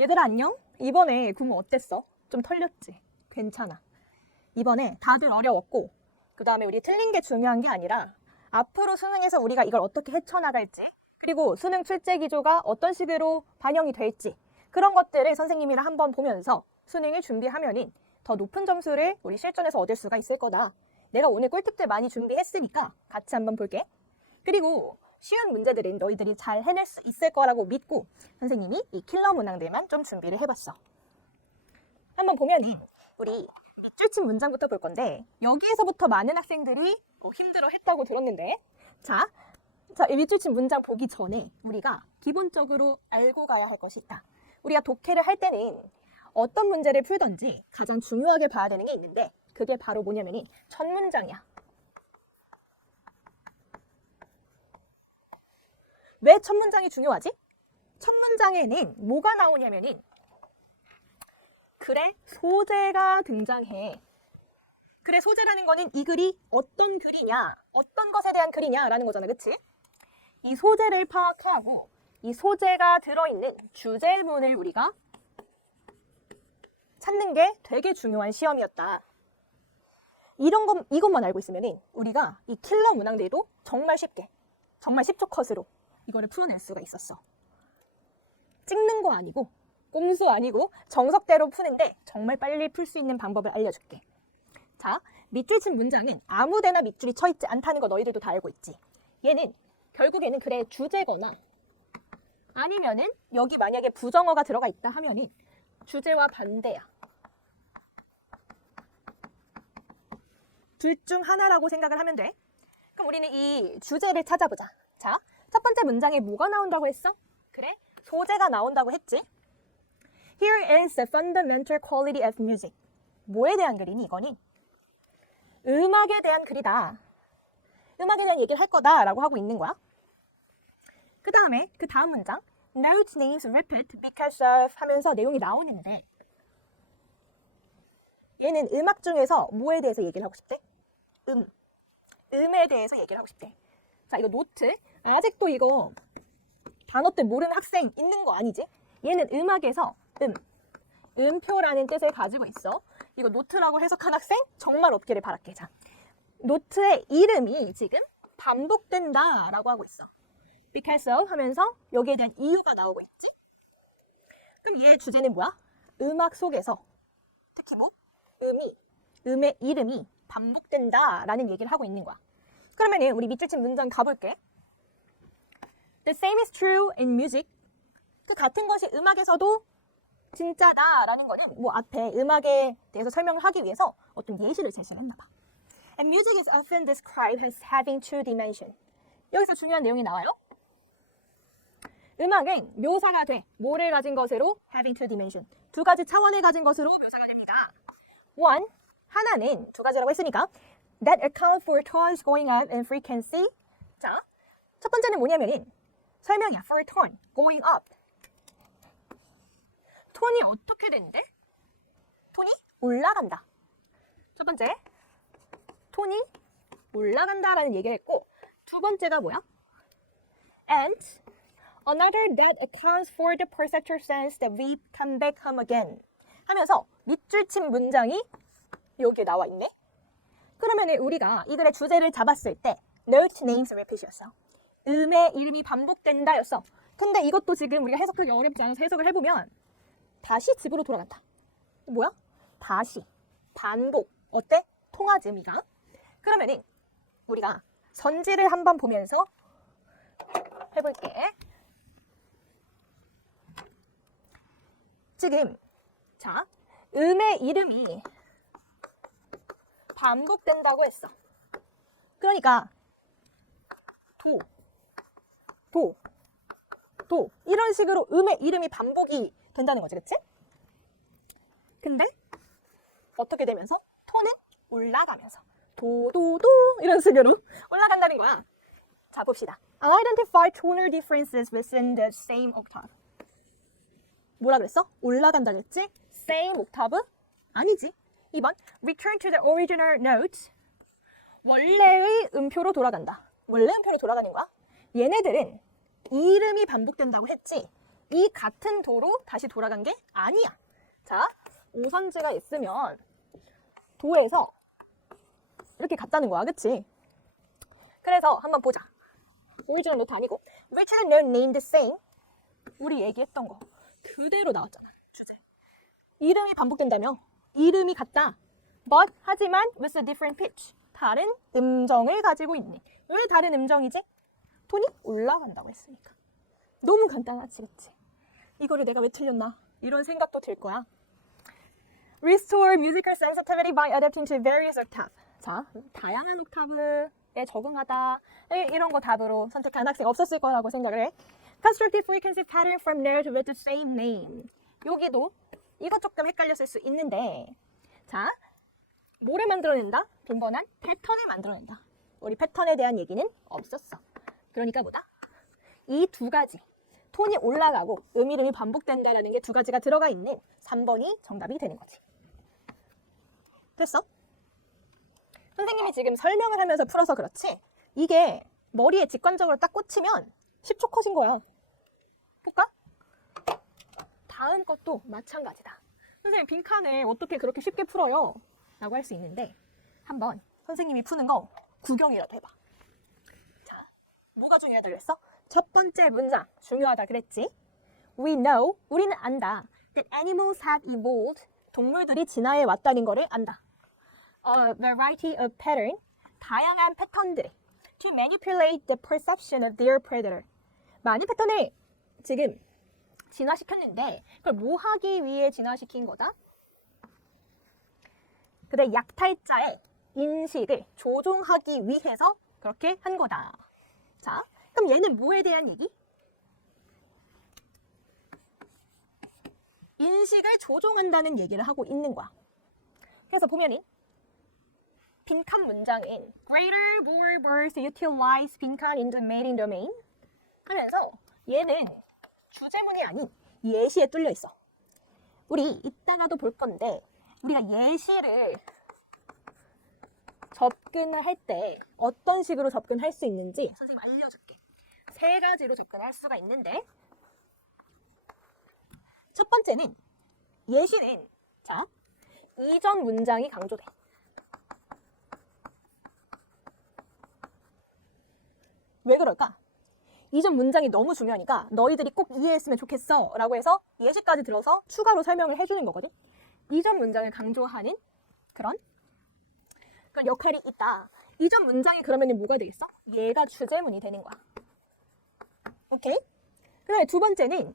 얘들아 안녕? 이번에 구문 어땠어? 좀 털렸지? 괜찮아. 이번에 다들 어려웠고 그 다음에 우리 틀린 게 중요한 게 아니라 앞으로 수능에서 우리가 이걸 어떻게 헤쳐나갈지 그리고 수능 출제 기조가 어떤 식으로 반영이 될지 그런 것들을 선생님이랑 한번 보면서 수능을 준비하면은 더 높은 점수를 우리 실전에서 얻을 수가 있을 거다. 내가 오늘 꿀팁들 많이 준비했으니까 같이 한번 볼게. 그리고 쉬운 문제들은 너희들이 잘 해낼 수 있을 거라고 믿고 선생님이 이 킬러 문항들만 좀 준비를 해봤어. 한번 보면은 우리 밑줄 친 문장부터 볼 건데 여기에서부터 많은 학생들이 힘들어했다고 들었는데 자, 이 밑줄 친 문장 보기 전에 우리가 기본적으로 알고 가야 할 것이 있다. 우리가 독해를 할 때는 어떤 문제를 풀던지 가장 중요하게 봐야 되는 게 있는데 그게 바로 뭐냐면은 첫 문장이야. 왜 첫 문장이 중요하지? 첫 문장에는 뭐가 나오냐면은 글의 소재가 등장해. 글의 소재라는 거는 이 글이 어떤 글이냐, 어떤 것에 대한 글이냐라는 거잖아, 그치? 이 소재를 파악하고 이 소재가 들어있는 주제문을 우리가 찾는 게 되게 중요한 시험이었다. 이것만 알고 있으면 우리가 이 킬러 문항들도 정말 쉽게, 정말 10초 컷으로 이거를 풀어낼 수가 있었어. 찍는 거 아니고 꼼수 아니고 정석대로 푸는데 정말 빨리 풀 수 있는 방법을 알려줄게. 자, 밑줄 친 문장은 아무데나 밑줄이 쳐있지 않다는 거 너희들도 다 알고 있지. 얘는 결국에는 글의 주제거나 아니면은 여기 만약에 부정어가 들어가 있다 하면은 주제와 반대야. 둘 중 하나라고 생각을 하면 돼. 그럼 우리는 이 주제를 찾아보자. 자, 첫 번째 문장에 뭐가 나온다고 했어? 그래, 소재가 나온다고 했지. Here is the fundamental quality of music. 뭐에 대한 글이니 이거니? 음악에 대한 글이다. 음악에 대한 얘기를 할 거다라고 하고 있는 거야. 그 다음 문장 Note names repeat because of 하면서 내용이 나오는데 얘는 음악 중에서 뭐에 대해서 얘기를 하고 싶대? 음에 대해서 얘기를 하고 싶대. 자, 이거 노트. 아직도 이거 단어들 모르는 학생 있는 거 아니지? 얘는 음악에서 음표라는 뜻을 가지고 있어. 이거 노트라고 해석한 학생 정말 없기를 바랄게. 자, 노트의 이름이 지금 반복된다 라고 하고 있어. Because of 하면서 여기에 대한 이유가 나오고 있지. 그럼 얘의 주제는 뭐야? 음악 속에서 특히 음의 이름이 반복된다 라는 얘기를 하고 있는 거야. 그러면 우리 밑줄 친 문장 가볼게. The same is true in music. 그 같은 것이 음악에서도 진짜다 라는 거는 뭐 앞에 음악에 대해서 설명을 하기 위해서 어떤 예시를 제시를 했나 봐. And music is often described as having two dimensions. 여기서 중요한 내용이 나와요. 음악은 묘사가 돼. 뭐를 가진 것으로? Having two dimensions. 두 가지 차원을 가진 것으로 묘사가 됩니다. One, 하나는 두 가지라고 했으니까 that account for tones going up in frequency. 자, 첫 번째는 뭐냐면은 설명이야. For tone going up. 톤이 어떻게 되는데? 톤이 올라간다. 첫 번째, 톤이 올라간다라는 얘기를 했고 두 번째가 뭐야? And another that accounts for the perceptual sense that we come back home again. 하면서 밑줄 친 문장이 여기에 나와 있네. 그러면 우리가 이 글의 주제를 잡았을 때 Note names repeat이었어. 음의 이름이 반복된다 였어. 근데 이것도 지금 우리가 해석하기 어렵지 않아서 해석을 해보면 다시 집으로 돌아간다. 뭐야? 다시, 반복. 어때? 통하지, 미가? 그러면은 우리가 선지를 한번 보면서 해볼게. 지금 자, 음의 이름이 반복된다고 했어. 그러니까 도 이런 식으로 음의 이름이 반복이 된다는 거지, 그치? 근데 어떻게 되면서? 톤은 올라가면서 도도도 이런 식으로 올라간다는 거야. 자, 봅시다. Identify tonal differences within the same octave. 뭐라 그랬어? 올라간다 그랬지? Same octave? 아니지. 2번 Return to the original note. 원래의 음표로 돌아간다. 원래 음표로 돌아가는 거야. 얘네들은 이름이 반복된다고 했지 이 같은 도로 다시 돌아간 게 아니야. 자, 오선지가 있으면 도에서 이렇게 갔다는 거야, 그치? 그래서 한번 보자. 오리지널 노트 아니고 Which are known named the same? 우리 얘기했던 거 그대로 나왔잖아, 주제. 이름이 반복된다며? 이름이 같다. But 하지만 with a different pitch. 다른 음정을 가지고 있네. 왜 다른 음정이지? 톤이 올라간다고 했으니까. 너무 간단하지, 그치? 이거를 내가 왜 틀렸나? 이런 생각도 들 거야. Restore musical sensitivity by adapting to various octaves. 자, 다양한 옥타브에 적응하다. 이런 거 답으로 선택한 학생 없었을 거라고 생각을 해. Constructive frequency pattern from narrative with the same name. 여기도 이거 조금 헷갈렸을 수 있는데, 자, 뭐를 만들어낸다? 빈번한 패턴을 만들어낸다. 우리 패턴에 대한 얘기는 없었어. 그러니까 뭐다? 이 두 가지. 톤이 올라가고 음이름이 반복된다라는 게 두 가지가 들어가 있는 3번이 정답이 되는 거지. 됐어? 선생님이 지금 설명을 하면서 풀어서 그렇지 이게 머리에 직관적으로 딱 꽂히면 10초 컷인 거야. 볼까? 다음 것도 마찬가지다. 선생님 빈칸을 어떻게 그렇게 쉽게 풀어요? 라고 할 수 있는데 한번 선생님이 푸는 거 구경이라도 해봐. 자, 뭐가 중요하다고 했어? 첫 번째 문장 중요하다 그랬지? We know, 우리는 안다. That animals have evolved, 동물들이 진화해 왔다는 거를 안다. A variety of pattern, 다양한 패턴들. To manipulate the perception of their predator. 많은 패턴을 지금 진화시켰는데 그걸 뭐 하기 위해 진화시킨 거다? 그들의 약탈자의 인식을 조종하기 위해서 그렇게 한 거다. 자, 그럼 얘는 뭐에 대한 얘기? 인식을 조종한다는 얘기를 하고 있는 거야. 그래서 보면은 빈칸 문장은 Greater more birds utilize 빈칸 in the mating domain 하면서 얘는 주제문이 아닌 예시에 뚫려 있어. 우리 이따가도 볼 건데 우리가 예시를 접근을 할 때 어떤 식으로 접근할 수 있는지 선생님 알려줄게. 3가지로 접근할 수가 있는데 첫 번째는 예시는 자 이전 문장이 강조돼. 왜 그럴까? 이전 문장이 너무 중요하니까 너희들이 꼭 이해했으면 좋겠어 라고 해서 예시까지 들어서 추가로 설명을 해주는 거거든. 이전 문장을 강조하는 그런 역할이 있다. 이전 문장이 그러면 뭐가 되겠어? 얘가 주제문이 되는 거야. 오케이? 그 다음에 두 번째는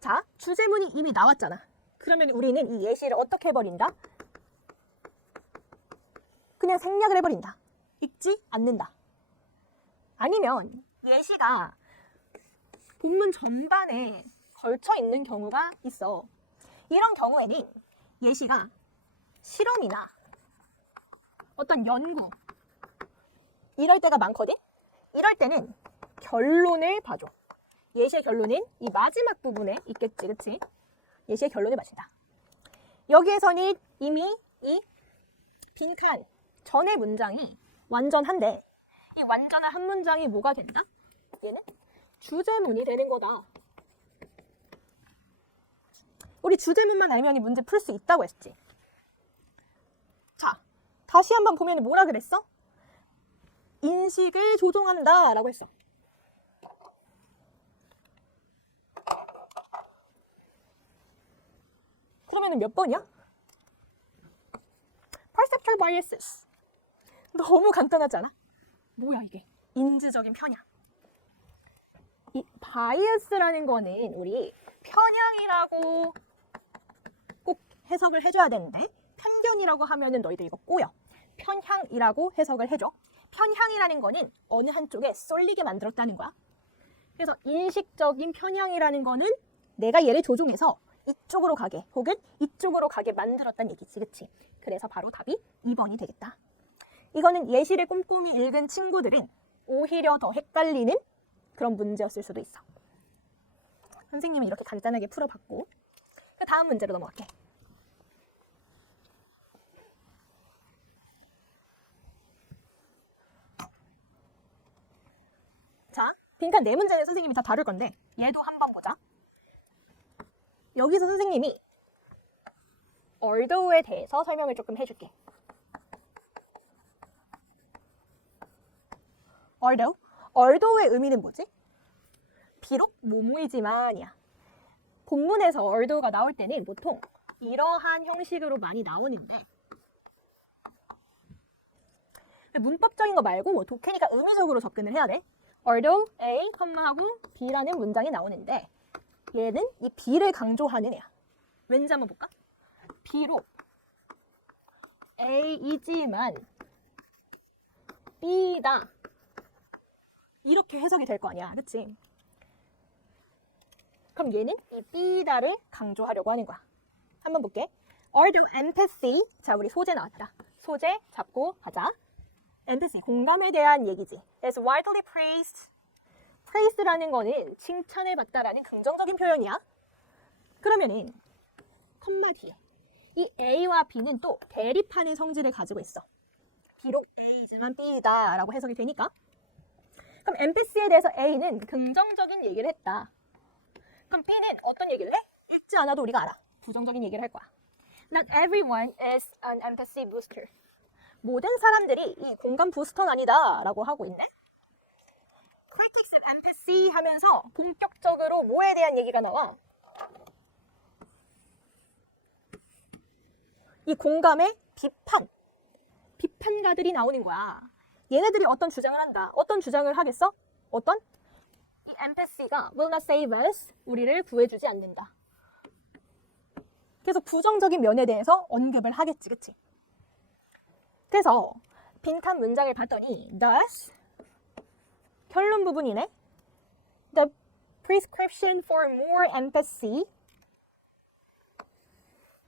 자 주제문이 이미 나왔잖아. 그러면 우리는 이 예시를 어떻게 해버린다? 그냥 생략을 해버린다. 읽지 않는다. 아니면 예시가 본문 전반에 걸쳐 있는 경우가 있어. 이런 경우에는 예시가 실험이나 어떤 연구 이럴 때가 많거든? 이럴 때는 결론을 봐줘. 예시의 결론은 이 마지막 부분에 있겠지, 그치? 예시의 결론을 마친다. 여기에서는 이미 이 빈칸 전의 문장이 완전한데 이 완전한 한 문장이 뭐가 된다? 얘는 주제문이 되는 거다. 우리 주제문만 알면 이 문제 풀 수 있다고 했지. 자, 다시 한번 보면 뭐라 그랬어? 인식을 조종한다 라고 했어. 그러면 몇 번이야? Perceptual biases. 너무 간단하지 않아? 뭐야 이게? 인지적인 편향. 이 bias라는 거는 우리 편향이라고 꼭 해석을 해줘야 되는데 편견이라고 하면은 너희들 이거 꼬여. 편향이라고 해석을 해줘. 편향이라는 거는 어느 한쪽에 쏠리게 만들었다는 거야. 그래서 인식적인 편향이라는 거는 내가 얘를 조종해서 이쪽으로 가게 혹은 이쪽으로 가게 만들었다는 얘기지, 그치? 그래서 바로 답이 2번이 되겠다. 이거는 예시를 꼼꼼히 읽은 친구들은 오히려 더 헷갈리는 그런 문제였을 수도 있어. 선생님은 이렇게 간단하게 풀어봤고 그 다음 문제로 넘어갈게. 자, 빈칸 4문제는 선생님이 다 다룰 건데 얘도 한번 보자. 여기서 선생님이 although에 대해서 설명을 조금 해줄게. although의 의미는 뭐지? 비록 뭐뭐이지만이야. 본문에서 although가 나올 때는 보통 이러한 형식으로 많이 나오는데 문법적인 거 말고 뭐 독해니까 의미적으로 접근을 해야 돼. although A, 하고 B라는 문장이 나오는데 얘는 이 B를 강조하는 애야. 왠지 한번 볼까? 비록 A이지만 B다. 이렇게 해석이 될 거 아니야. 그치? 그럼 얘는 이 B다를 강조하려고 하는 거야. 한번 볼게. although empathy. 자, 우리 소재 나왔다. 소재 잡고 가자. empathy, 공감에 대한 얘기지. is widely praised. praise라는 거는 칭찬을 받다라는 긍정적인 표현이야. 그러면은 컴마 뒤에 이 A와 B는 또 대립하는 성질을 가지고 있어. 비록 A이지만 B다 라고 해석이 되니까. 그럼 empathy에 대해서 A는 긍정적인 얘기를 했다. 그럼 B는 어떤 얘기를 해? 읽지 않아도 우리가 알아. 부정적인 얘기를 할 거야. Not everyone is an empathy booster. 모든 사람들이 이 공감 부스터는 아니다 라고 하고 있네. Critics of empathy 하면서 본격적으로 뭐에 대한 얘기가 나와? 이 공감의 비판가들이 나오는 거야. 얘네들이 어떤 주장을 한다. 어떤 주장을 하겠어? 어떤? 이 empathy가 will not save us. 우리를 구해주지 않는다. 그래서 부정적인 면에 대해서 언급을 하겠지. 그치? 그래서 빈칸 문장을 봤더니 thus 결론 부분이네. The prescription for more empathy.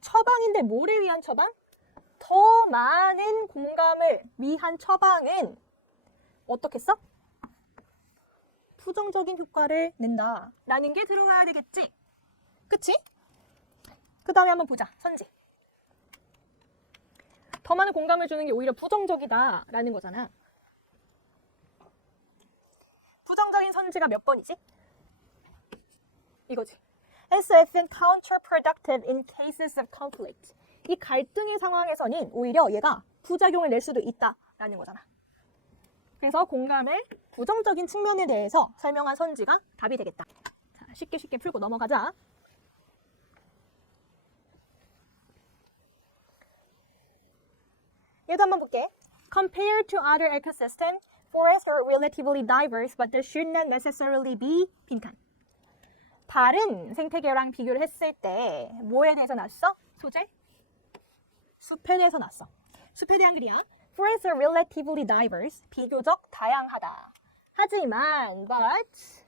처방인데 뭐를 위한 처방? 더 많은 공감을 위한 처방은 어떻게 써? 부정적인 효과를 낸다 라는 게 들어가야 되겠지? 그치? 그 다음에 한번 보자. 선지. 더 많은 공감을 주는 게 오히려 부정적이다 라는 거잖아. 부정적인 선지가 몇 번이지? 이거지. As often counterproductive in cases of conflict. 이 갈등의 상황에서는 오히려 얘가 부작용을 낼 수도 있다라는 거잖아. 그래서 공감을 부정적인 측면에 대해서 설명한 선지가 답이 되겠다. 자, 쉽게 풀고 넘어가자. 얘도 한번 볼게. Compared to other ecosystems, forests are relatively diverse, but they should not necessarily be 빈칸. 다른 생태계랑 비교를 했을 때 뭐에 대해서 나왔어? 소재? 숲에 대해서 나왔어. 숲에 대한 글이야. Forests are relatively diverse. 비교적 다양하다. 하지만, but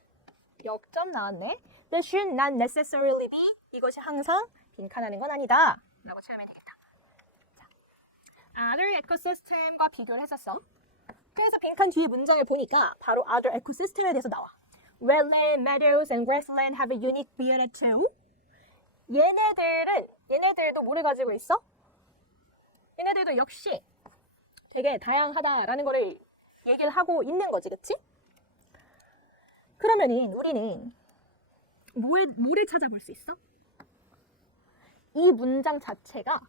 역점 나왔네. They should not necessarily be. 이것이 항상 빈칸하는 건 아니다. 라고 채우면 되겠다. 자, other ecosystem과 비교를 했었어. 그래서 빈칸 뒤에 문장을 보니까 바로 other ecosystem에 대해서 나와. Wetland, meadows, and grassland have a unique beauty too. 얘네들도 뭐를 가지고 있어? 얘네들도 역시 되게 다양하다라는 거를 얘기를 하고 있는 거지, 그치? 그러면은 우리는 뭐를 찾아볼 수 있어? 이 문장 자체가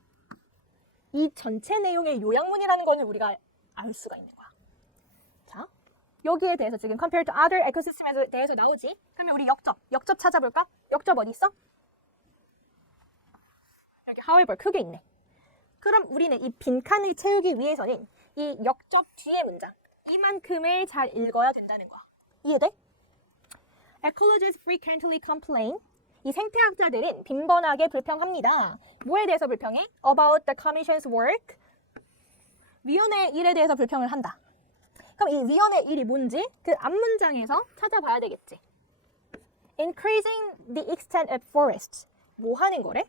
이 전체 내용의 요약문이라는 거는 우리가 알 수가 있는 거야. 자, 여기에 대해서 지금 compared to other ecosystem에 대해서 나오지? 그러면 우리 역접 찾아볼까? 역접 어디 있어? 여기 however 크게 있네. 그럼 우리는 이 빈칸을 채우기 위해서는 이 역접 뒤에 문장 이만큼을 잘 읽어야 된다는 거야. 이해돼? Ecologists frequently complain. 이 생태학자들은 빈번하게 불평합니다. 뭐에 대해서 불평해? About the Commission's work. 위원회 일에 대해서 불평을 한다. 그럼 이 위원회 일이 뭔지 그 앞문장에서 찾아봐야 되겠지. Increasing the extent of forests. 뭐 하는 거래?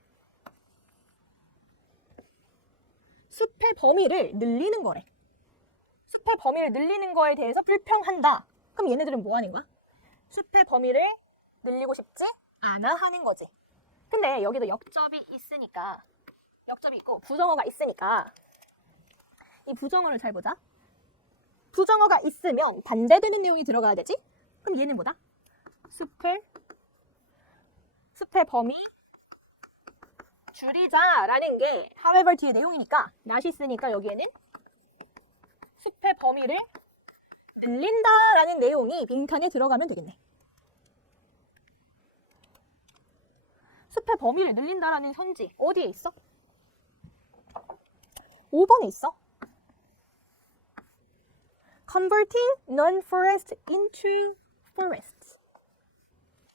숲의 범위를 늘리는 거래. 숲의 범위를 늘리는 거에 대해서 불평한다. 그럼 얘네들은 뭐 하는 거야? 숲의 범위를 늘리고 싶지 않아 하는 거지. 근데 여기도 역접이 있고 부정어가 있으니까 이 부정어를 잘 보자. 부정어가 있으면 반대되는 내용이 들어가야 되지? 그럼 얘는 뭐다? 숲의 범위 줄이자라는 게 however 뒤에 내용이니까 not이 있으니까 여기에는 숲의 범위를 늘린다라는 내용이 빈칸에 들어가면 되겠네. 숲의 범위를 늘린다라는 선지 어디에 있어? 5번에 있어. Converting non-forest into forest.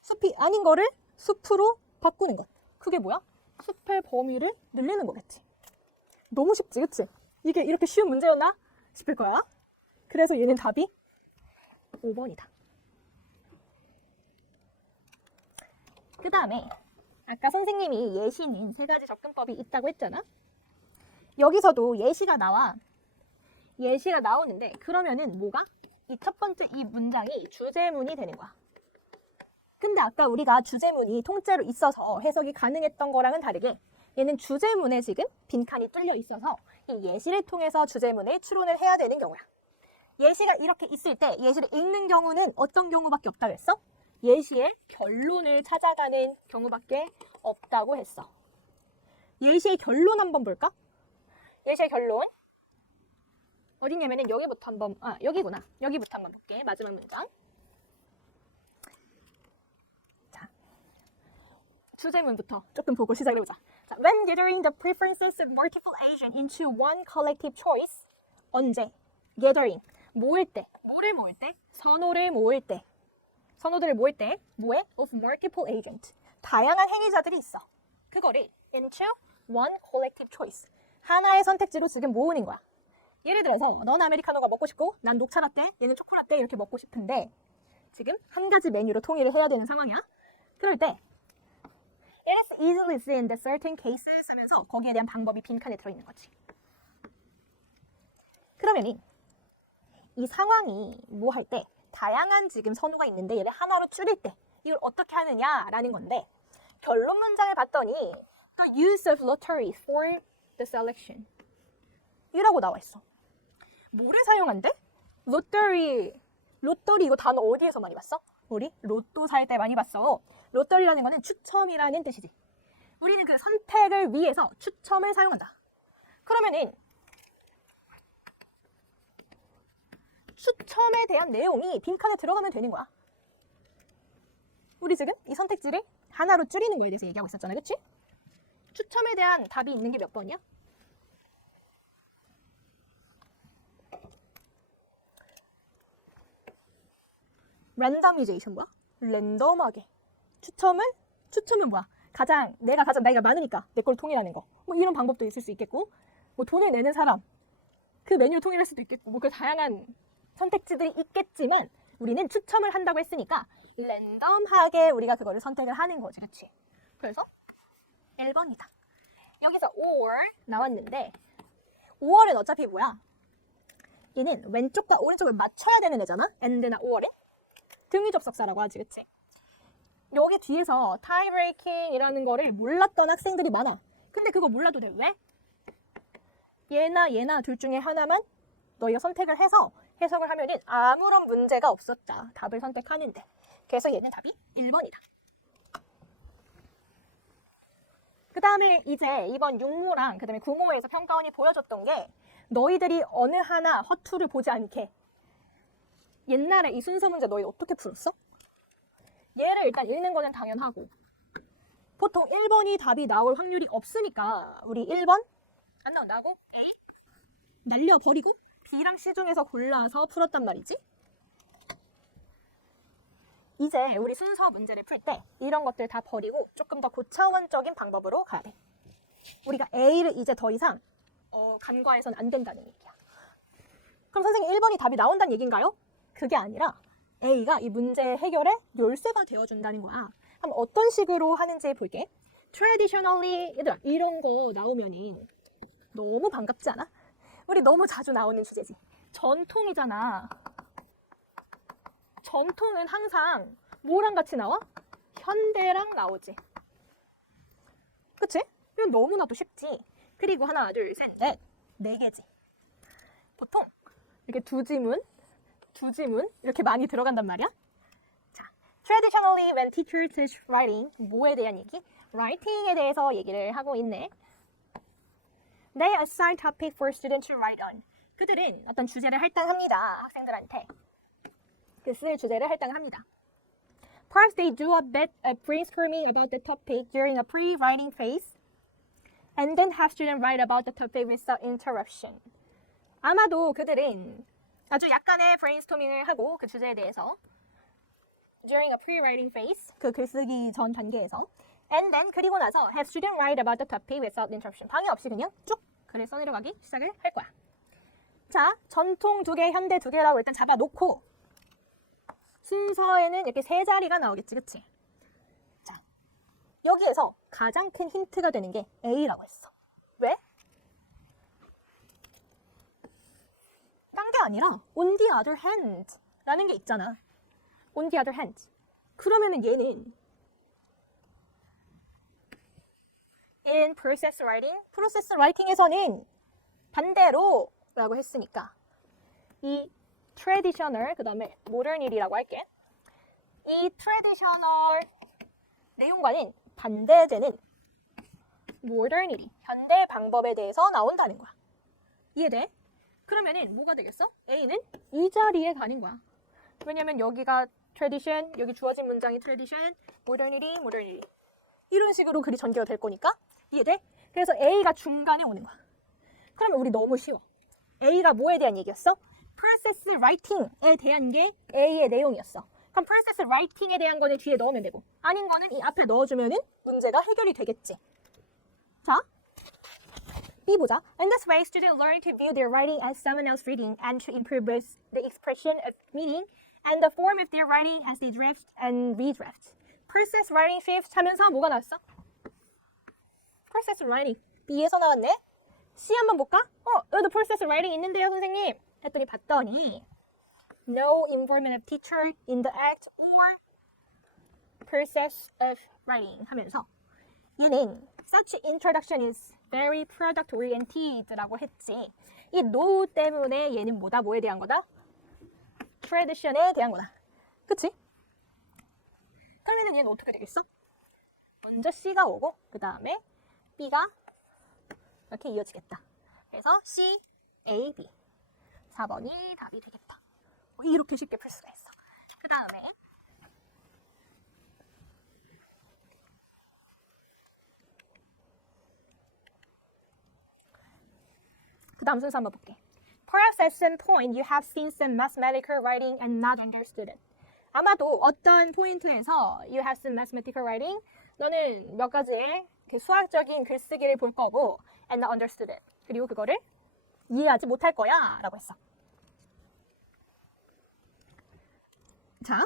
숲이 아닌 거를 숲으로 바꾸는 것. 그게 뭐야? 숲의 범위를 늘리는 거겠지. 너무 쉽지, 그치? 이게 이렇게 쉬운 문제였나 싶을 거야. 그래서 얘는 답이 5번이다. 그 다음에 아까 선생님이 예시는 3가지 접근법이 있다고 했잖아. 여기서도 예시가 나와. 예시가 나오는데 그러면은 뭐가? 이 첫 번째 이 문장이 주제문이 되는 거야. 근데 아까 우리가 주제문이 통째로 있어서 해석이 가능했던 거랑은 다르게 얘는 주제문에 지금 빈칸이 뚫려 있어서 이 예시를 통해서 주제문을 추론을 해야 되는 경우야. 예시가 이렇게 있을 때 예시를 읽는 경우는 어떤 경우밖에 없다고 했어? 예시의 결론을 찾아가는 경우밖에 없다고 했어. 예시의 결론 한번 볼까? 예시의 결론 어디냐면은 여기부터 한번 여기구나. 여기부터 한번 볼게. 마지막 문장. 자, 주제문부터 조금 보고 시작해보자. 자, when gathering the preferences of multiple agents into one collective choice. 언제? gathering. 모을 때. 뭐를 모을 때? 선호를 모을 때. 선호들을 모을 때 뭐에? of multiple agent. 다양한 행위자들이 있어. 그거를 into one collective choice. 하나의 선택지로 지금 모으는 거야. 예를 들어서 넌 아메리카노가 먹고 싶고 난 녹차 라떼, 얘는 초코라떼 이렇게 먹고 싶은데 지금 한 가지 메뉴로 통일을 해야 되는 상황이야. 그럴 때 It is easily seen that certain cases 하면서 거기에 대한 방법이 빈칸에 들어있는 거지. 그러면 이 상황이 뭐 할 때 다양한 지금 선호가 있는데 얘를 하나로 줄일 때 이걸 어떻게 하느냐라는 건데 결론 문장을 봤더니 The use of lottery for the selection 이라고 나와 있어. 뭐를 사용한대? 로또리 이거 단어 어디에서 많이 봤어? 우리 로또 살 때 많이 봤어. 로또리라는 거는 추첨이라는 뜻이지. 우리는 그 선택을 위해서 추첨을 사용한다. 그러면은 추첨에 대한 내용이 빈칸에 들어가면 되는 거야. 우리 지금 이 선택지를 하나로 줄이는 거에 대해서 얘기하고 있었잖아. 그치? 추첨에 대한 답이 있는 게 몇 번이야? 랜덤이제이션 뭐야? 랜덤하게. 추첨은 뭐야? 내가 가장 나이가 많으니까 내 걸 통일하는 거. 뭐 이런 방법도 있을 수 있겠고, 뭐 돈을 내는 사람, 그 메뉴를 통일할 수도 있겠고, 뭐 그 다양한 선택지들이 있겠지만 우리는 추첨을 한다고 했으니까 랜덤하게 우리가 그거를 선택을 하는 거지, 그렇지? 그래서 1번이다. 여기서 or 나왔는데 5월은 어차피 뭐야? 얘는 왼쪽과 오른쪽을 맞춰야 되는 애잖아? and나 or은? 등위 접속사라고 하지, 그치? 여기 뒤에서 tie-breaking이라는 거를 몰랐던 학생들이 많아. 근데 그거 몰라도 돼. 왜? 얘나 둘 중에 하나만 너희가 선택을 해서 해석을 하면은 아무런 문제가 없었다. 답을 선택하는데. 그래서 얘는 답이 1번이다. 그 다음에 이제 이번 육모랑 그 다음에 구모에서 평가원이 보여줬던 게 너희들이 어느 하나 허투루 보지 않게 옛날에 이 순서 문제 너희 어떻게 풀었어? 얘를 일단 읽는 거는 당연하고 보통 1번이 답이 나올 확률이 없으니까 우리 1번 안 나온다고? 날려버리고 B랑 C 중에서 골라서 풀었단 말이지. 이제 우리 순서 문제를 풀 때 이런 것들 다 버리고 조금 더 고차원적인 방법으로 가야 돼. 우리가 A를 이제 더 이상 간과해서는 안 된다는 얘기야. 그럼 선생님 1번이 답이 나온다는 얘기인가요? 그게 아니라 A가 이 문제 해결의 열쇠가 되어준다는 거야. 한번 어떤 식으로 하는지 볼게. Traditionally, 얘들아 이런 거 나오면은 너무 반갑지 않아? 우리 너무 자주 나오는 주제지. 전통이잖아. 전통은 항상 뭐랑 같이 나와? 현대랑 나오지. 그치? 이건 너무나도 쉽지. 그리고 하나, 둘, 셋, 넷. 4개지. 보통 이렇게 두 지문 이렇게 많이 들어간단 말이야. 자, Traditionally, when teachers teach writing, 뭐에 대한 얘기? writing에 대해서 얘기를 하고 있네. They assign topic for students to write on. 그들은 어떤 주제를 할당합니다. 학생들한테. 쓸 주제를 할당합니다. Perhaps they do a bit of brainstorming about the topic during a pre-writing phase and then have students write about the topic without interruption. 아마도 그들은 아주 약간의 브레인스토밍을 하고 그 주제에 대해서 during a pre-writing phase, 그 글쓰기 전 단계에서 and then 그리고 나서 have students write about the topic without interruption. 방해 없이 그냥 쭉 글을 써내려가기 시작을 할 거야. 자, 전통 2개, 현대 2개라고 일단 잡아놓고 순서에는 이렇게 세 자리가 나오겠지, 그치? 자, 여기에서 가장 큰 힌트가 되는 게 A라고 했어. 왜? 딴 게 아니라 on the other hand 라는 게 있잖아. on the other hand. 그러면은 얘는 in process writing, process writing에서는 반대로 라고 했으니까 이 traditional, 그 다음에 modern이라고 할게. 이 traditional 내용과는 반대되는 modernity, 현대 방법에 대해서 나온다는 거야. 이해돼? 그러면은 뭐가 되겠어? A는 이 자리에 가는 거야. 왜냐면 여기가 tradition, 여기 주어진 문장이 tradition, modernity, modernity. 이런 식으로 글이 전개가 될 거니까 이해돼? 그래서 A가 중간에 오는 거야. 그러면 우리 너무 쉬워. A가 뭐에 대한 얘기였어? process writing에 대한 게 A의 내용이었어. 그럼 process writing에 대한 거는 뒤에 넣으면 되고 아닌 거는 이 앞에 넣어주면은 문제가 해결이 되겠지. 자, B 보자. In this way, students learn to view their writing as someone else reading and to improve both the expression of meaning and the form of their writing as they draft and redraft. process writing shift 하면서 뭐가 나왔어? process writing. B에서 나왔네. C 한번 볼까? 여기도 process writing 있는데요, 선생님. 했더니 봤더니 no involvement of teacher in the act or process of writing 하면서 얘는 such introduction is very product oriented 라고 했지. 이 no 때문에 얘는 뭐다? 뭐에 대한 거다? tradition에 대한 거다. 그치? 그러면 얘는 어떻게 되겠어? 먼저 C가 오고 그 다음에 B가 이렇게 이어지겠다. 그래서 C, A, B 4번이 답이 되겠다. 이렇게 쉽게 풀 수가 있어. 그 다음에 다음 순서 한번 볼게. Perhaps at some point you have seen some mathematical writing and not understood it. 아마도 어떤 포인트에서 you have some mathematical writing, 너는 몇 가지의 수학적인 글쓰기를 볼 거고 and not understood it. 그리고 그거를 이해하지 못할 거야 라고 했어. 자,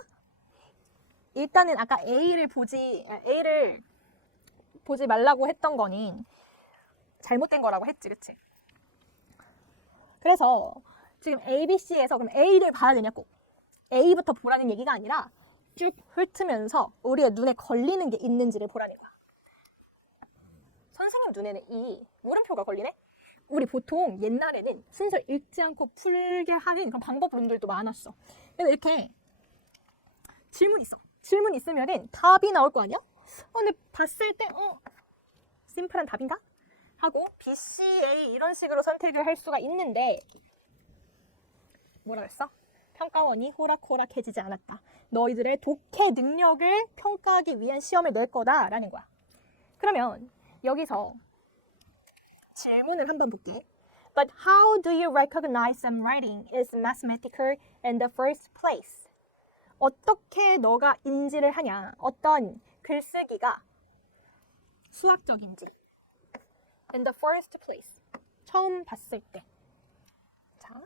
일단은 아까 A를 보지 말라고 했던 거는 잘못된 거라고 했지, 그치? 그래서 지금 A, B, C에서 그럼 A를 봐야 되냐 꼭. A부터 보라는 얘기가 아니라 쭉 훑으면서 우리의 눈에 걸리는 게 있는지를 보라는 거야. 선생님 눈에는 이 물음표가 걸리네? 우리 보통 옛날에는 순서 읽지 않고 풀게 하는 그런 방법론들도 많았어. 그래서 이렇게 질문 있어. 질문 있으면은 답이 나올 거 아니야? 근데 봤을 때 심플한 답인가? 하고 B, C, A 이런 식으로 선택을 할 수가 있는데 뭐라 그랬어? 평가원이 호락호락해지지 않았다. 너희들의 독해 능력을 평가하기 위한 시험을 낼 거다라는 거야. 그러면 여기서 질문을 한번 볼게. But how do you recognize some writing is mathematical in the first place? 어떻게 너가 인지를 하냐? 어떤 글쓰기가 수학적인지. In the first place. 처음 봤을 때. 자.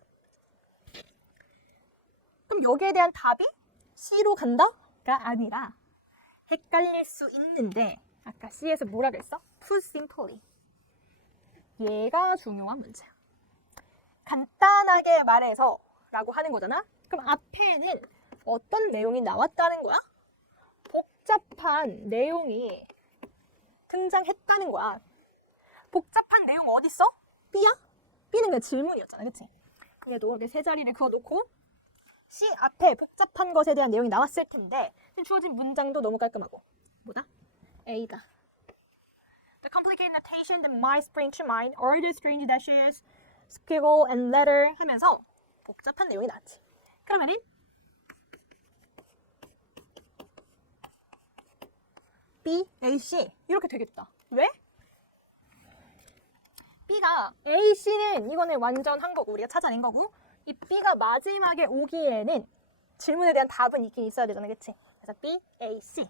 그럼 여기에 대한 답이 C로 간다가 아니라 헷갈릴 수 있는데 아까 C에서 뭐라 그랬어? Put simply. 얘가 중요한 문제야. 간단하게 말해서 라고 하는 거잖아? 그럼 앞에는 어떤 내용이 나왔다는 거야? 복잡한 내용이 등장했다는 거야. 복잡한 내용 어디 있어? B야? B는 그냥 질문이었잖아, 그치? 그래도 이렇게 세 자리를 그어놓고 C 앞에 복잡한 것에 대한 내용이 나왔을 텐데 주어진 문장도 너무 깔끔하고 뭐다? A다. The complicated notation that might spring to mind or the strange dashes, squiggle and letter 하면서 복잡한 내용이 나왔지. 그러면은 B, A, C 이렇게 되겠다. 왜? B가 A, C는 이거는 완전 한 거고 우리가 찾아낸 거고 이 B가 마지막에 오기에는 질문에 대한 답은 있긴 있어야 되잖아, 그치? 그래서 B, A, C.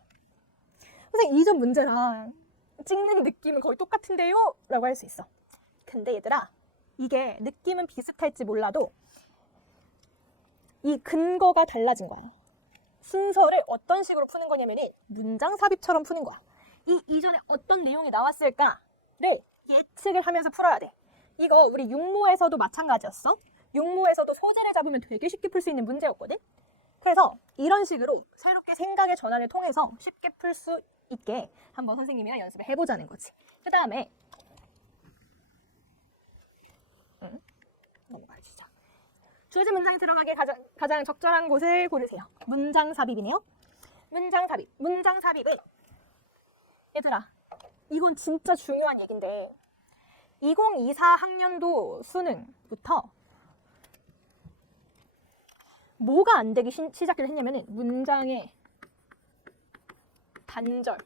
선생님 이전 문제랑 찍는 느낌은 거의 똑같은데요? 라고 할 수 있어. 근데 얘들아 이게 느낌은 비슷할지 몰라도 이 근거가 달라진 거야. 순서를 어떤 식으로 푸는 거냐면 문장 삽입처럼 푸는 거야. 이 이전에 어떤 내용이 나왔을까를 예측을 하면서 풀어야 돼. 이거 우리 육모에서도 마찬가지였어. 육모에서도 소재를 잡으면 되게 쉽게 풀 수 있는 문제였거든. 그래서 이런 식으로 새롭게 생각의 전환을 통해서 쉽게 풀 수 있게 한번 선생님이랑 연습을 해보자는 거지. 그 다음에 넘어가시죠. 주어진 문장이 들어가기에 가장 적절한 곳을 고르세요. 문장 삽입이네요. 문장 삽입. 문장 삽입은 얘들아 이건 진짜 중요한 얘기인데 2024 학년도 수능부터 뭐가 안 되기 시작을 했냐면은 문장의 단절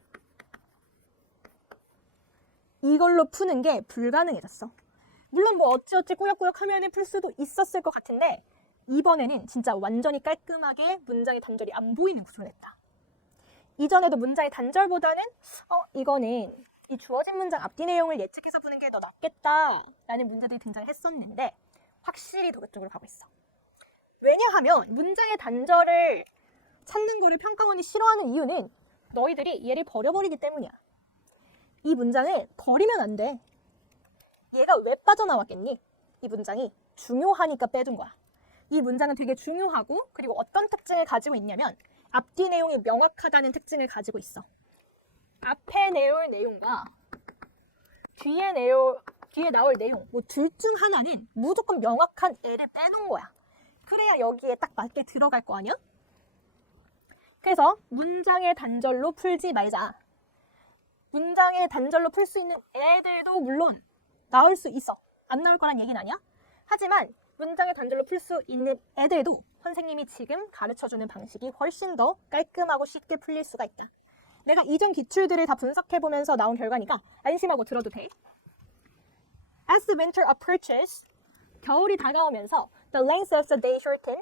이걸로 푸는 게 불가능해졌어. 물론 뭐 어찌어찌 꾸역꾸역 하면은 풀 수도 있었을 것 같은데 이번에는 진짜 완전히 깔끔하게 문장의 단절이 안 보이는 구조가 됐다. 이전에도 문장의 단절보다는 이거는 이 주어진 문장 앞뒤 내용을 예측해서 푸는 게 더 낫겠다 라는 문제들이 등장했었는데 확실히 더 그쪽으로 가고 있어. 왜냐하면 문장의 단절을 찾는 거를 평가원이 싫어하는 이유는 너희들이 얘를 버려버리기 때문이야. 이 문장을 버리면 안 돼. 얘가 왜 빠져나왔겠니? 이 문장이 중요하니까 빼둔 거야. 이 문장은 되게 중요하고 그리고 어떤 특징을 가지고 있냐면 앞뒤 내용이 명확하다는 특징을 가지고 있어. 앞에 내올 내용과 뒤에 나올 내용 뭐 둘 중 하나는 무조건 명확한 애를 빼놓은 거야. 그래야 여기에 딱 맞게 들어갈 거 아니야? 그래서 문장의 단절로 풀지 말자. 문장의 단절로 풀 수 있는 애들도 물론 나올 수 있어. 안 나올 거란 얘기는 아니야. 하지만 문장의 단절로 풀 수 있는 애들도 선생님이 지금 가르쳐주는 방식이 훨씬 더 깔끔하고 쉽게 풀릴 수가 있다. 내가 이전 기출들을 다 분석해보면서 나온 결과니까 안심하고 들어도 돼. As the winter approaches, 겨울이 다가오면서 the length of the day shorten.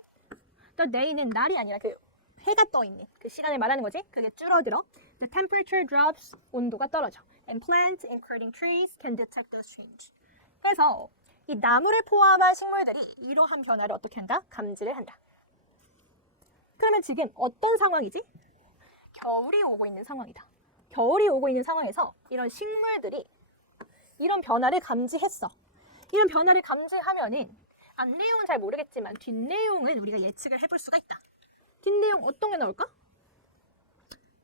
The day는 날이 아니라 그 해가 떠 있는 그 시간을 말하는 거지. 그게 줄어들어. The temperature drops. 온도가 떨어져. And plants, including trees, can detect the change. 그래서 이 나무를 포함한 식물들이 이러한 변화를 어떻게 한다? 감지를 한다. 그러면 지금 어떤 상황이지? 겨울이 오고 있는 상황이다. 겨울이 오고 있는 상황에서 이런 식물들이 이런 변화를 감지했어. 이런 변화를 감지하면은 앞내용은 잘 모르겠지만 뒷내용은 우리가 예측을 해볼 수가 있다. 뒷내용 어떤 게 나올까?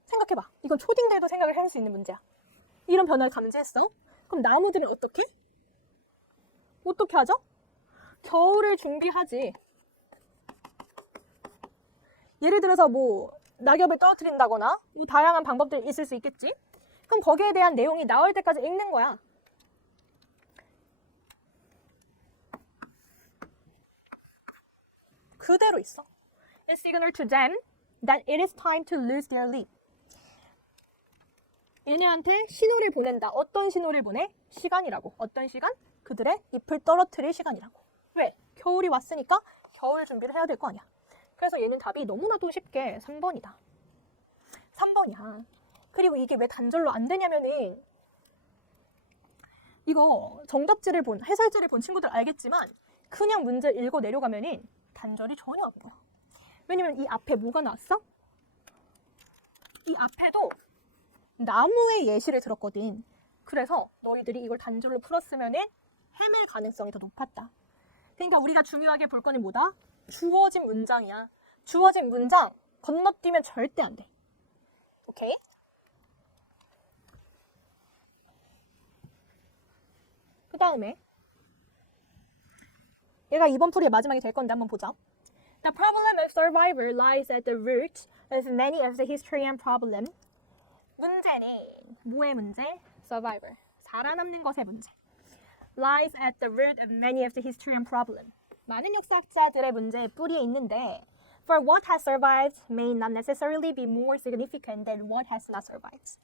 생각해봐. 이건 초딩들도 생각을 할 수 있는 문제야. 이런 변화를 감지했어. 그럼 나무들은 어떻게 하죠? 겨울을 준비하지. 예를 들어서 뭐 낙엽을 떨어뜨린다거나 뭐 다양한 방법들이 있을 수 있겠지. 그럼 거기에 대한 내용이 나올 때까지 읽는 거야. 그대로 있어. A signal to them that it is time to lose their leaf. 얘네한테 신호를 보낸다. 어떤 신호를 보내? 시간이라고. 어떤 시간? 그들의 잎을 떨어뜨릴 시간이라고. 왜? 겨울이 왔으니까 겨울 준비를 해야 될 거 아니야. 그래서 얘는 답이 너무나도 쉽게 3번이다. 3번이야. 그리고 이게 왜 단절로 안 되냐면은 이거 정답지를 본, 해설지를 본 친구들 알겠지만 그냥 문제 읽어 내려가면은 단절이 전혀 안 보여. 왜냐면 이 앞에 뭐가 나왔어? 이 앞에도 나무의 예시를 들었거든. 그래서 너희들이 이걸 단절로 풀었으면은 헤맬 가능성이 더 높았다. 그러니까 우리가 중요하게 볼 거는 뭐다? 주어진 문장이야. 주어진 문장 건너뛰면 절대 안 돼. 오케이? 그 다음에 얘가 이번 풀이의 마지막이 될 건데 한번 보자. The problem of survivor lies at the root of many of the history and problem. 문제는 뭐의 문제? Survivor. 살아남는 것의 문제. Lies at the root of many of the history and problem. 많은 역사학자들의 문제의 뿌리에 있는데 For what has survived may not necessarily be more significant than what has not survived.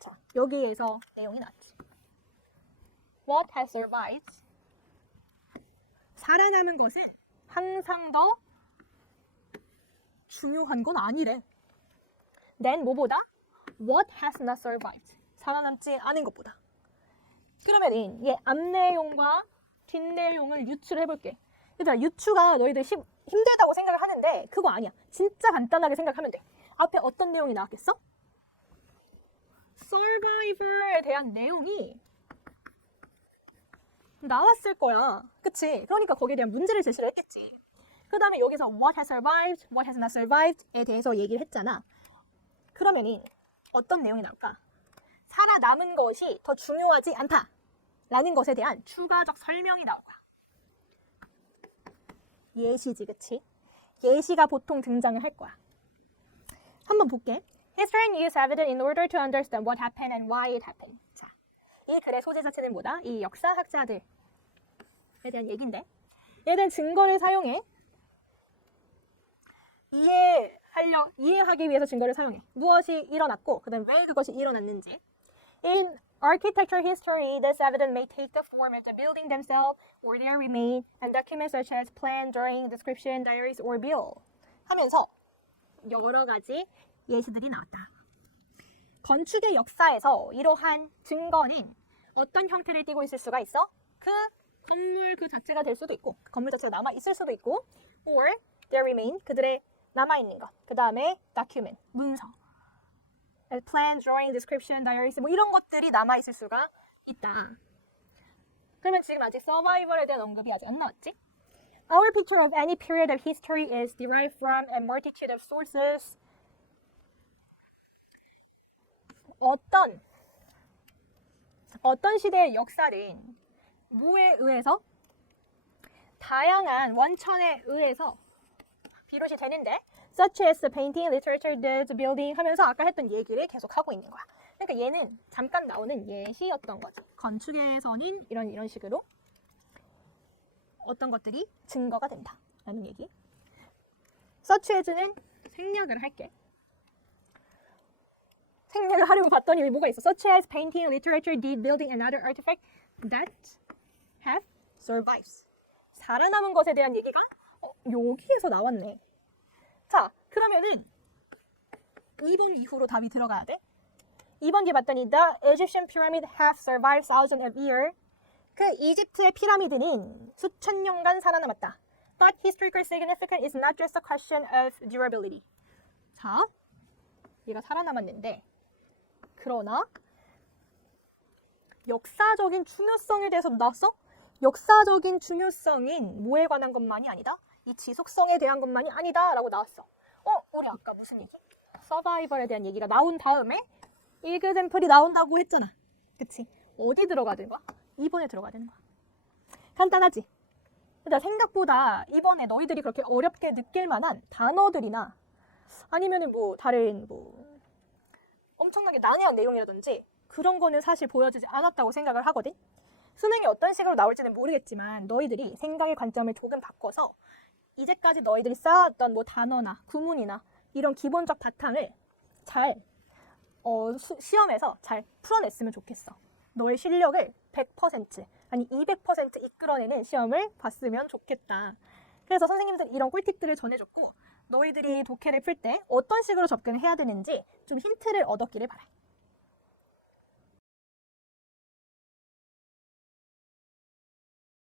자, 여기에서 내용이 나왔지. What has survived? 살아남은 것은 항상 더 중요한 건 아니래. Then 뭐보다? What has not survived. 살아남지 않은 것보다. 그러면 얘 앞내용과 뒷내용을 유추해볼게. 얘들아, 유추가 너희들 힘들다고 생각을 하는데 그거 아니야. 진짜 간단하게 생각하면 돼. 앞에 어떤 내용이 나왔겠어? Survivor에 대한 내용이 나왔을 거야. 그치? 그러니까 거기에 대한 문제를 제시를 했겠지. 그 다음에 여기서 what has survived, what has not survived에 대해서 얘기를 했잖아. 그러면은 어떤 내용이 나올까? 살아남은 것이 더 중요하지 않다 라는 것에 대한 추가적 설명이 나올 거야. 예시지, 그치? 예시가 보통 등장을 할 거야. 한번 볼게. History is evident in order to understand what happened and why it happened. 자, 이 글의 소재 자체는 뭐다? 이 역사학자들에 대한 얘기인데 얘는 증거를 사용해 이해하기 위해서 증거를 사용해. 무엇이 일어났고 그 다음 왜 그것이 일어났는지. In architecture history, this evidence may take the form of the building themselves or their remain and documents such as plan, drawing, description, diaries, or bill 하면서 여러 가지 예시들이 나왔다. 건축의 역사에서 이러한 증거는 어떤 형태를 띠고 있을 수가 있어? 그 건물 그 자체가 될 수도 있고 건물 자체가 남아있을 수도 있고 or their remain, 그들의 남아있는 것. 그 다음에 document, 문서. plan, drawing, description, diaries 뭐 이런 것들이 남아있을 수가 있다. 그러면 지금 아직 survival에 대한 언급이 아직 안 나왔지? Our picture of any period of history is derived from a multitude of sources. 어떤 시대의 역사는 뭐에 의해서? 다양한 원천에 의해서 비롯이 되는데 such as the painting, literature, the building 하면서 아까 했던 얘기를 계속 하고 있는 거야. 그러니까 얘는 잠깐 나오는 예시였던 거지. 건축에서는 이런 식으로 어떤 것들이 증거가 된다 라는 얘기. such as는 생략을 할게. 생략을 하려고 봤더니 뭐가 있어? Such as painting, literature, deed, building, and other artifacts that have survived. 살아남은 것에 대한 얘기가 여기에서 나왔네. 자, 그러면은 2번 이후로 답이 들어가야 돼. 2번 뒤에 봤더니 The Egyptian pyramid have survived thousands of years. 그 이집트의 피라미드는 수천 년간 살아남았다. But historical significance is not just a question of durability. 자, 얘가 살아남았는데 그러나 역사적인 중요성에 대해서 나왔어? 역사적인 중요성인 뭐에 관한 것만이 아니다? 이 지속성에 대한 것만이 아니다 라고 나왔어. 우리 아까 무슨 얘기? 서바이벌에 대한 얘기가 나온 다음에 일그샘플이 나온다고 했잖아. 그치? 어디 들어가야 되는 거야? 2번에 들어가야 되는 거야. 간단하지? 근데 생각보다 이번에 너희들이 그렇게 어렵게 느낄 만한 단어들이나 아니면은 뭐 다른 뭐 엄청나게 난해한 내용이라든지 그런 거는 사실 보여주지 않았다고 생각을 하거든. 수능이 어떤 식으로 나올지는 모르겠지만 너희들이 생각의 관점을 조금 바꿔서 이제까지 너희들이 쌓았던 뭐 단어나 구문이나 이런 기본적 바탕을 잘 시험에서 잘 풀어냈으면 좋겠어. 너의 실력을 100% 아니 200% 이끌어내는 시험을 봤으면 좋겠다. 그래서 선생님들 이런 꿀팁들을 전해줬고 너희들이 독해를 풀 때 어떤 식으로 접근을 해야 되는지 좀 힌트를 얻었기를 바래.